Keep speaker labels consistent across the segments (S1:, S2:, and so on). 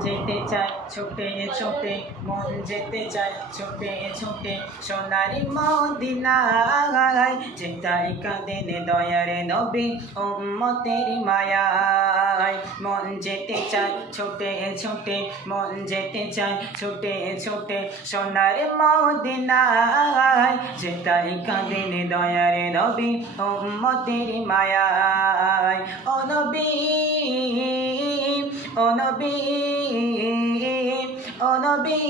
S1: যেতে চায়, ছোটে ছোটে, মন যেতে চায়, ছোটে ছোটে। সোনারি মদিনায় যেটাই কাঁদেন দয়ারে নবী, উম্মতের মায়ায়। মন যেতে চায়, ছোটে ছোটে, মন যেতে চায়, ছোটে ছোটে। সোনার মদিনায় যেটাই কাঁদেন দয়ারে নবী, উম্মতের মায়ায়। ও নবী! ও নবী ও নবী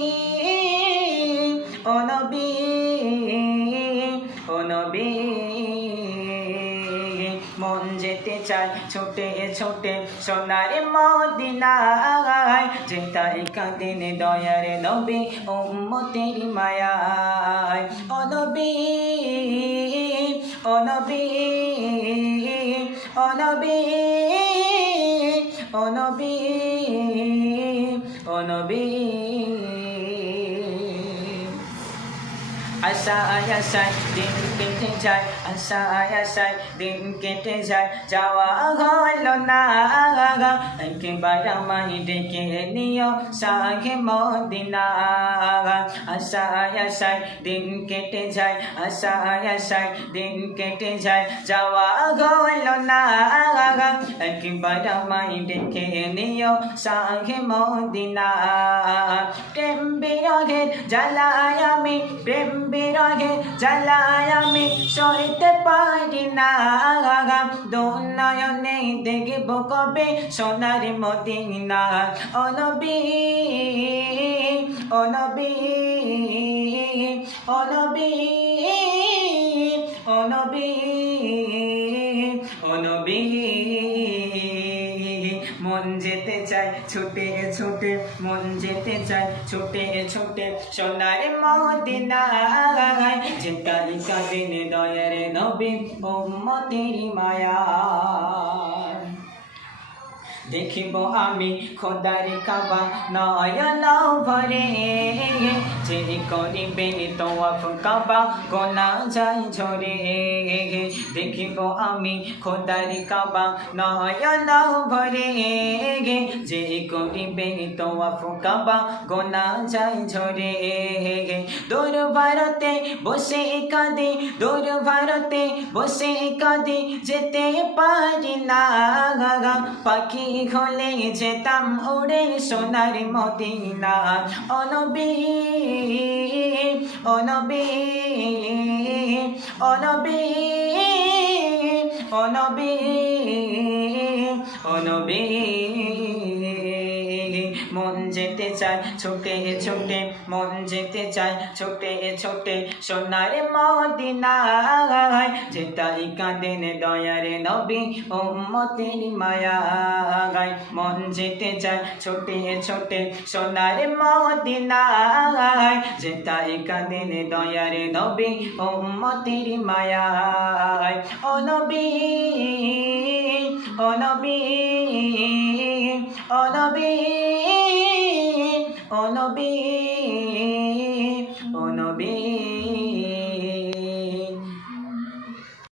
S1: ও নবী ও নবী। মন যেতে চায় ছোটে ছোটে সোনার মদিনায়। যেটাই কাঁদেন দয়ারে নবী উম্মতের মায়ায়। ও নবী ও নবী। ও নবী ও নবী। ও আশায় আশায় দিন কেটে যায় আশায় আশায় দিন কেটে যায়। যাওয়া হলো না একেবার আমায় ডেকে নিও সাগে মদিনা। আশায় আশায় দিন কেটে যায় আশায় আশায় দিন কেটে যায়। যাওয়া হলো না একবার আমায় ডেকে নিও সাগে মদিনা। প্রেম বিরহের জ্বালায় আমি, প্রেম বিরহে জ্বালায় আমি সইতে পারি না। দুনয়নে দেখব কবে সোনার মদিনা। অনবী অনবী অনবী অনবী অনবী। মন যেতে চায়, ছুটে ছুটে, মন যেতে চায়, ছুটে ছুটে। সোনার মদিনায় যেটাই কাদিন দয়ার নবী মোহাম্মদ মায়া। দেখিব আমি খোদার কাবা নয়ন ভরে যে করিবে তোয়াফ কাবা গোনা যাই ঝরে। দেখিব আমি খোদার কাবা নয়ন ভরে যে করিবে তোয়াফ কাবা গোনা যাই ঝরে। দূর ভারতে বসে কাঁদে দূর ভারতে বসে কাঁদে, যেতে পারি না। পাখি হলে যেতাম ওরে সোনার মদিনা অনবী অনবী অনবী অনবী অনবী। মন যেতে চায়, ছোটে এ ছোটে, মন যেতে চায়, ছোটে এ ছোটে। সোনার মদিনায় যেটাই কাঁদেন দয়ারে নবী উম্মতের মায়ায়। মন যেতে চায়, ছোটে এ ছোটে, সোনার মদিনায় যেটাই কাঁদেন দয়ারে নবী উম্মতের মায়ায়। ও নবী ও নবী ও নবী ও নবী